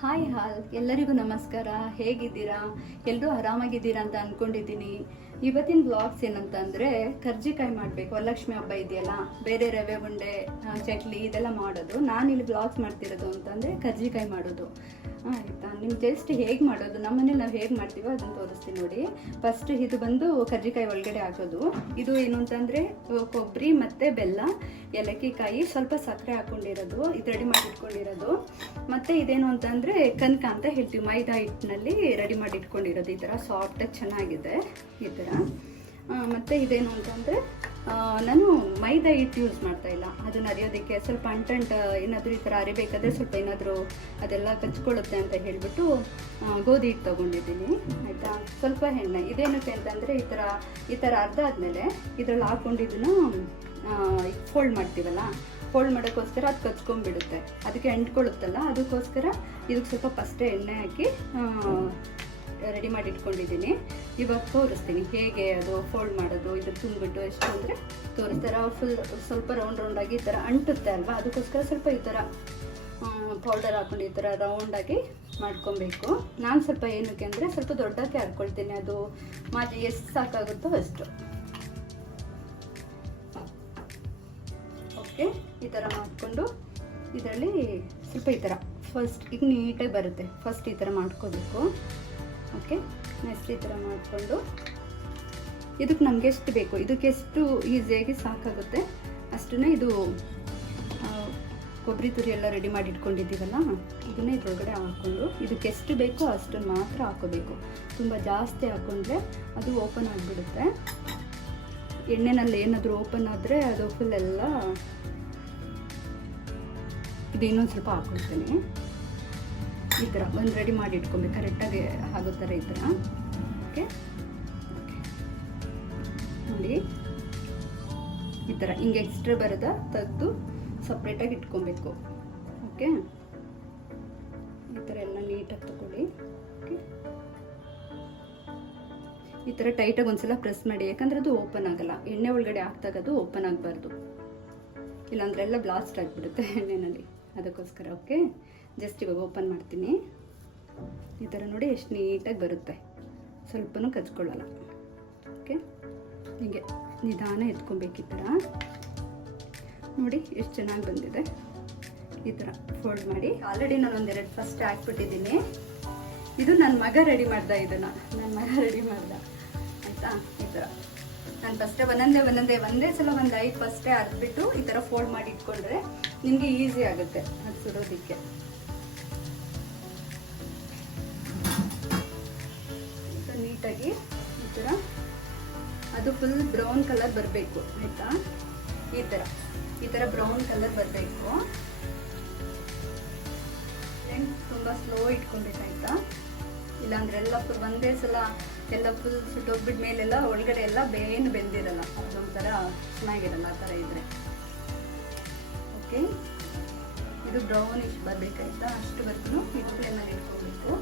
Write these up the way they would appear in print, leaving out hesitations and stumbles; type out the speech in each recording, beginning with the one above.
Hi ಎಲ್ಲರಿಗೂ ನಮಸ್ಕಾರ. ಹೇಗಿದ್ದೀರಾ? ಎಲ್ಲರೂ ಆರಾಮಾಗಿದ್ದೀರಾ ಅಂತ ಅಂದ್ಕೊಂಡಿದ್ದೀನಿ. ಇವತ್ತಿನ ಬ್ಲಾಗ್ಸ್ ಏನಂತ ಅಂದರೆ ಕರ್ಜಿಕಾಯಿ ಮಾಡಬೇಕು. ವರಲಕ್ಷ್ಮಿ ಹಬ್ಬ ಇದೆಯಲ್ಲ, ಬೇರೆ ರವೆ ಉಂಡೆ, ಚಟ್ಲಿ ಇದೆಲ್ಲ ಮಾಡೋದು. ನಾನಿಲ್ಲಿ ಬ್ಲಾಗ್ಸ್ ಮಾಡ್ತಿರೋದು ಅಂತಂದರೆ ಕರ್ಜಿಕಾಯಿ ಮಾಡೋದು. ಆಯಿತಾ, ನಿಮ್ಮ ಜಸ್ಟ್ ಹೇಗೆ ಮಾಡೋದು, ನಮ್ಮನೇಲಿ ನಾವು ಹೇಗೆ ಮಾಡ್ತೀವೋ ಅದನ್ನು ತೋರಿಸ್ತೀನಿ ನೋಡಿ. ಫಸ್ಟ್ ಇದು ಬಂದು ಕರ್ಜಿಕಾಯಿ ಒಳಗಡೆ ಹಾಕೋದು. ಇದು ಏನು ಅಂತಂದರೆ ಕೊಬ್ಬರಿ ಮತ್ತು ಬೆಲ್ಲ, ಏಲಕ್ಕಿಕಾಯಿ, ಸ್ವಲ್ಪ ಸಕ್ಕರೆ ಹಾಕ್ಕೊಂಡಿರೋದು, ಇದು ರೆಡಿ ಮಾಡಿ ಇಟ್ಕೊಂಡಿರೋದು. ಮತ್ತು ಇದೇನು ಅಂತಂದರೆ ಕನಕ ಅಂತ ಹೇಳ್ತೀವಿ, ಮೈದಾ ಹಿಟ್ಟಿನಲ್ಲಿ ರೆಡಿ ಮಾಡಿ ಇಟ್ಕೊಂಡಿರೋದು. ಈ ಥರ ಸಾಫ್ಟಾಗಿ ಚೆನ್ನಾಗಿದೆ ಈ ಥರ. ಮತ್ತು ಇದೇನು ಅಂತಂದರೆ ನಾನು ಮೈದಾ ಹಿಟ್ಟು ಯೂಸ್ ಮಾಡ್ತಾ ಇಲ್ಲ. ಅದನ್ನ ಅರಿಯೋದಕ್ಕೆ ಸ್ವಲ್ಪ ಅಂಟಂಟು ಏನಾದರೂ ಈ ಥರ ಅರಿಬೇಕಾದ್ರೆ ಸ್ವಲ್ಪ ಏನಾದರೂ ಅದೆಲ್ಲ ಕಚ್ಕೊಳ್ಳುತ್ತೆ ಅಂತ ಹೇಳಿಬಿಟ್ಟು ಗೋಧಿ ಹಿಟ್ಟು ತೊಗೊಂಡಿದ್ದೀನಿ. ಆಯಿತಾ, ಸ್ವಲ್ಪ ಎಣ್ಣೆ. ಇದೇನಕ್ಕೆ ಅಂತಂದರೆ ಈ ಥರ ಅರ್ಧ ಆದಮೇಲೆ ಇದರಲ್ಲಿ ಹಾಕ್ಕೊಂಡಿದ್ದನ್ನು ಫೋಲ್ಡ್ ಮಾಡ್ತೀವಲ್ಲ, ಫೋಲ್ಡ್ ಮಾಡೋಕ್ಕೋಸ್ಕರ ಅದು ಕಚ್ಕೊಂಡ್ಬಿಡುತ್ತೆ, ಅದಕ್ಕೆ ಅಂಟ್ಕೊಳ್ಳುತ್ತಲ್ಲ, ಅದಕ್ಕೋಸ್ಕರ ಇದಕ್ಕೆ ಸ್ವಲ್ಪ ಫಸ್ಟೇ ಎಣ್ಣೆ ಹಾಕಿ ರೆಡಿ ಮಾಡಿ ಇಟ್ಕೊಂಡಿದ್ದೀನಿ. ಇವಾಗ ತೋರಿಸ್ತೀನಿ ಹೇಗೆ ಅದು ಫೋಲ್ಡ್ ಮಾಡೋದು. ಇದು ತುಂಬಿಬಿಟ್ಟು ಎಷ್ಟು ಅಂದರೆ ತೋರಿಸ್ತಾರೆ. ಫುಲ್ ಸ್ವಲ್ಪ ರೌಂಡಾಗಿ ಈ ಥರ ಅಂಟುತ್ತೆ ಅಲ್ವಾ, ಅದಕ್ಕೋಸ್ಕರ ಸ್ವಲ್ಪ ಈ ಥರ ಪೌಡರ್ ಹಾಕ್ಕೊಂಡು ಈ ಥರ ರೌಂಡಾಗಿ ಮಾಡ್ಕೊಬೇಕು. ನಾನು ಸ್ವಲ್ಪ ಏನಕ್ಕೆ ಅಂದರೆ ಸ್ವಲ್ಪ ದೊಡ್ಡಕ್ಕೆ ಹಾಕ್ಕೊಳ್ತೀನಿ, ಅದು ಮಾಜಿ ಎಷ್ಟು ಸಾಕಾಗುತ್ತೋ ಅಷ್ಟು. ಓಕೆ, ಈ ಥರ ಮಾಡಿಕೊಂಡು ಇದರಲ್ಲಿ ಸ್ವಲ್ಪ ಈ ಥರ ಫಸ್ಟ್ ಈಗ ನೀಟಾಗಿ ಬರುತ್ತೆ. ಫಸ್ಟ್ ಈ ಥರ ಮಾಡ್ಕೋಬೇಕು. ಓಕೆ, ನೆಕ್ಸ್ಟ್ ಈ ಥರ ಮಾಡಿಕೊಂಡು ಇದಕ್ಕೆ ನಮಗೆ ಎಷ್ಟು ಬೇಕು, ಇದಕ್ಕೆ ಎಷ್ಟು ಈಸಿಯಾಗಿ ಸಾಕಾಗುತ್ತೆ ಅಷ್ಟನ್ನೇ ಇದು ಕೊಬ್ಬರಿ ತುರಿ ಎಲ್ಲ ರೆಡಿ ಮಾಡಿ ಇಟ್ಕೊಂಡಿದ್ದೀವಲ್ಲ, ಇದನ್ನೇ ಇದ್ರೊಳಗಡೆ ಹಾಕ್ಕೊಂಡು ಇದಕ್ಕೆ ಎಷ್ಟು ಬೇಕೋ ಅಷ್ಟನ್ನು ಮಾತ್ರ ಹಾಕೋಬೇಕು. ತುಂಬ ಜಾಸ್ತಿ ಹಾಕ್ಕೊಂಡ್ರೆ ಅದು ಓಪನ್ ಆಗಿಬಿಡುತ್ತೆ. ಎಣ್ಣೆನಲ್ಲಿ ಏನಾದರೂ ಓಪನ್ ಆದರೆ ಅದು ಫುಲ್ ಎಲ್ಲ. ಇದು ಇನ್ನೊಂದು ಸ್ವಲ್ಪ ಹಾಕ್ಕೊಳ್ತೇನೆ. ಈ ಥರ ಒಂದು ರೆಡಿ ಮಾಡಿ ಇಟ್ಕೊಬೇಕು, ಕರೆಕ್ಟಾಗಿ ಆಗೋ ಥರ ಈ ಥರ. ಓಕೆ, ನೋಡಿ ಈ ಥರ ಹಿಂಗೆ ಎಕ್ಸ್ಟ್ರಾ ಬರೋದ ತೆಗೆದು ಸಪ್ರೇಟಾಗಿ ಇಟ್ಕೊಬೇಕು. ಓಕೆ, ಈ ಥರ ಎಲ್ಲ ನೀಟಾಗಿ ತಗೊಳ್ಳಿ. ಓಕೆ, ಈ ಥರ ಟೈಟಾಗಿ ಒಂದ್ಸಲ ಪ್ರೆಸ್ ಮಾಡಿ, ಯಾಕಂದರೆ ಅದು ಓಪನ್ ಆಗಲ್ಲ. ಎಣ್ಣೆ ಒಳಗಡೆ ಹಾಕ್ದಾಗ ಅದು ಓಪನ್ ಆಗಬಾರ್ದು, ಇಲ್ಲಾಂದ್ರೆ ಎಲ್ಲ ಬ್ಲಾಸ್ಟ್ ಆಗಿಬಿಡುತ್ತೆ ಎಣ್ಣೆನಲ್ಲಿ, ಅದಕ್ಕೋಸ್ಕರ. ಓಕೆ, ಜಸ್ಟ್ ಇವಾಗ ಓಪನ್ ಮಾಡ್ತೀನಿ. ಈ ಥರ ನೋಡಿ ಎಷ್ಟು ನೀಟಾಗಿ ಬರುತ್ತೆ, ಸ್ವಲ್ಪನೂ ಕಚ್ಕೊಳ್ಳಲ್ಲ. ಓಕೆ, ಹೀಗೆ ನಿಧಾನ ಎತ್ಕೊಬೇಕು. ಈ ಥರ ನೋಡಿ ಎಷ್ಟು ಚೆನ್ನಾಗಿ ಬಂದಿದೆ. ಈ ಥರ ಫೋಲ್ಡ್ ಮಾಡಿ ಆಲ್ರೆಡಿ ನಾನು ಒಂದೆರಡು ಫಸ್ಟ್ ಹಾಕ್ಬಿಟ್ಟಿದ್ದೀನಿ. ಇದು ನನ್ನ ಮಗ ರೆಡಿ ಮಾಡ್ದ, ಇದನ್ನು ನನ್ನ ಮಗ ರೆಡಿ ಮಾಡ್ದ. ಆಯಿತಾ, ಈ ಥರ ನಾನು ಫಸ್ಟೇ ಒಂದೇ ಸಲ ಒಂದು ಐದು ಫಸ್ಟೇ ಅರ್ದ್ಬಿಟ್ಟು ಈ ಥರ ಫೋಲ್ಡ್ ಮಾಡಿ ಇಟ್ಕೊಂಡ್ರೆ ನಿಮಗೆ ಈಸಿ ಆಗುತ್ತೆ ಅದು ಸುಡೋದಕ್ಕೆ. ನೀಟಾಗಿ ಈ ಥರ ಅದು ಫುಲ್ ಬ್ರೌನ್ ಕಲರ್ ಬರಬೇಕು. ಆಯಿತಾ, ಈ ಥರ ಬ್ರೌನ್ ಕಲರ್ ಬರಬೇಕು. ತುಂಬ ಸ್ಲೋ ಇಟ್ಕೊಬೇಕಾಯ್ತಾ, ಇಲ್ಲಾಂದ್ರೆ ಎಲ್ಲ ಫುಲ್ ಒಂದೇ ಸಲ ಎಲ್ಲ ಫುಲ್ ಸುಟ್ಟೋಗ್ಬಿಟ್ಟು ಮೇಲೆಲ್ಲ ಒಳಗಡೆ ಎಲ್ಲ ಬೇನು ಬೆಂದಿರಲ್ಲ, ಅದೊಂಥರ ಚೆನ್ನಾಗಿರಲ್ಲ ಆ ಥರ ಇದ್ರೆ. ಓಕೆ, ಇದು ಬ್ರೌನಿಶ್ ಬರಬೇಕಾಯ್ತಾ, ಅಷ್ಟುವರೆಗೂ ಇದು ಫ್ಲೇಮಲ್ಲಿ ಇಟ್ಕೊಬೇಕು.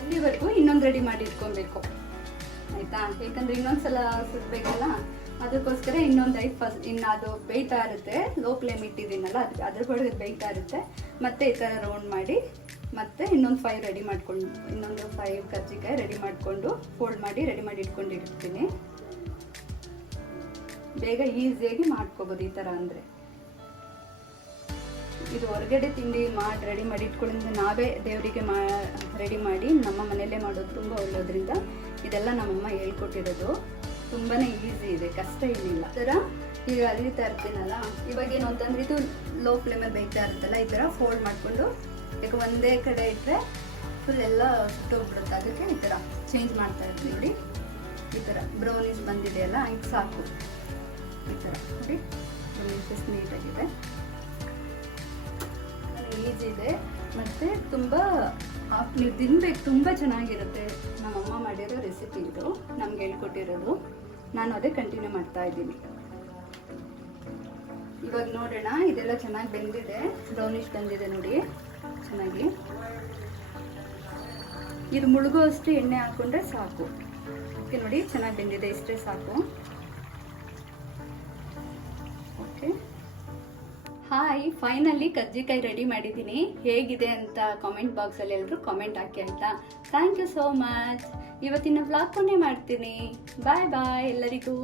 ಅಲ್ಲಿವರೆಗೂ ಇನ್ನೊಂದು ರೆಡಿ ಮಾಡಿ ಇಟ್ಕೊಬೇಕು. ಆಯಿತಾ, ಯಾಕಂದರೆ ಇನ್ನೊಂದ್ಸಲ ಸುಡಬೇಕಲ್ಲ, ಅದಕ್ಕೋಸ್ಕರ ಇನ್ನೊಂದು ಇನ್ನು ಅದು ಬೇಯ್ತಾ ಇರುತ್ತೆ. ಲೋ ಫ್ಲೇಮ್ ಇಟ್ಟಿದ್ದೀನಲ್ಲ, ಅದ್ರ ಒಳಗೆ ಬೇಯ್ತಾ ಇರುತ್ತೆ. ಮತ್ತೆ ಈ ಥರ ರೌಂಡ್ ಮಾಡಿ ಮತ್ತೆ ಇನ್ನೊಂದು 5 ರೆಡಿ ಮಾಡ್ಕೊಂಡು, ಇನ್ನೊಂದು 5 ಕರ್ಜಿಕಾಯಿ ರೆಡಿ ಮಾಡಿಕೊಂಡು ಫೋಲ್ಡ್ ಮಾಡಿ ರೆಡಿ ಮಾಡಿ ಇಟ್ಕೊಂಡಿರ್ತೀನಿ. ಬೇಗ ಈಸಿಯಾಗಿ ಮಾಡ್ಕೋಬೋದು ಈ ಥರ ಅಂದರೆ. ಇದು ಹೊರಗಡೆ ತಿಂಡಿ ಮಾಡಿ ರೆಡಿ ಮಾಡಿ ಇಟ್ಕೊಳ್ಳೋದ್ರಿಂದ ನಾವೇ ದೇವರಿಗೆ ರೆಡಿ ಮಾಡಿ ನಮ್ಮ ಮನೆಯಲ್ಲೇ ಮಾಡೋದು ತುಂಬ ಒಳ್ಳೆಯೋದ್ರಿಂದ ಇದೆಲ್ಲ ನಮ್ಮಮ್ಮ ಹೇಳ್ಕೊಟ್ಟಿರೋದು. ತುಂಬಾ ಈಸಿ ಇದೆ, ಕಷ್ಟ ಏನಿಲ್ಲ. ಈ ಥರ ಈಗ ಅರಿತಾ ಇರ್ತೀನಲ್ಲ, ಇವಾಗ ಏನು ಅಂತಂದರೆ ಇದು ಲೋ ಫ್ಲೇಮಲ್ಲಿ ಬೇಯ್ತಾ ಇರುತ್ತಲ್ಲ, ಈ ಥರ ಫೋಲ್ಡ್ ಮಾಡಿಕೊಂಡು, ಯಾಕೆ ಒಂದೇ ಕಡೆ ಇಟ್ಟರೆ ಫುಲ್ ಎಲ್ಲ ಸುಟ್ಟೋಗ್ಬಿಡುತ್ತೆ, ಅದಕ್ಕೆ ಈ ಥರ ಚೇಂಜ್ ಮಾಡ್ತಾ ಇರ್ತೀವಿ. ನೋಡಿ ಈ ಥರ ಬ್ರೌನಿಶ್ ಬಂದಿದೆಯಲ್ಲ, ಈಗ ಸಾಕು. ಈ ಥರ ನೋಡಿ ಬ್ರೌನಿಶ್ ನೀಟಾಗಿದೆ, ಈಸಿ ಇದೆ. ಮತ್ತು ತುಂಬ ನೀವು ತಿನ್ಬೇಕು, ತುಂಬ ಚೆನ್ನಾಗಿರುತ್ತೆ. ನಮ್ಮಮ್ಮ ಮಾಡಿರೋ ರೆಸಿಪಿ ಇದು, ನಮ್ಗೆ ಹೇಳ್ಕೊಟ್ಟಿರೋದು. ನಾನು ಅದೇ ಕಂಟಿನ್ಯೂ ಮಾಡ್ತಾ ಇದ್ದೀನಿ. ಇವಾಗ ನೋಡೋಣ, ಇದೆಲ್ಲ ಚೆನ್ನಾಗಿ ಬೆಂದಿದೆ, ಬ್ರೌನಿಶ್ ಬಂದಿದೆ ನೋಡಿ ಚೆನ್ನಾಗಿ. ಇದು ಮುಳುಗೋ ಅಷ್ಟು ಎಣ್ಣೆ ಹಾಕ್ಕೊಂಡ್ರೆ ಸಾಕು. ಓಕೆ, ನೋಡಿ ಚೆನ್ನಾಗಿ ಬೆಂದಿದೆ, ಇಷ್ಟೇ ಸಾಕು. ಓಕೆ, ಹಾಯ್, ಫೈನಲಿ ಕರ್ಜಿಕಾಯಿ ರೆಡಿ ಮಾಡಿದ್ದೀನಿ. ಹೇಗಿದೆ ಅಂತ ಕಾಮೆಂಟ್ ಬಾಕ್ಸಲ್ಲಿ ಎಲ್ಲರೂ ಕಾಮೆಂಟ್ ಹಾಕಿ ಆಯಿತಾ. Thank you so much. ಇವತ್ತಿನ ವ್ಲಾಗ್ ಕೊನೆ ಮಾಡ್ತೀನಿ. ಬಾಯ್ ಬಾಯ್ ಎಲ್ಲರಿಗೂ.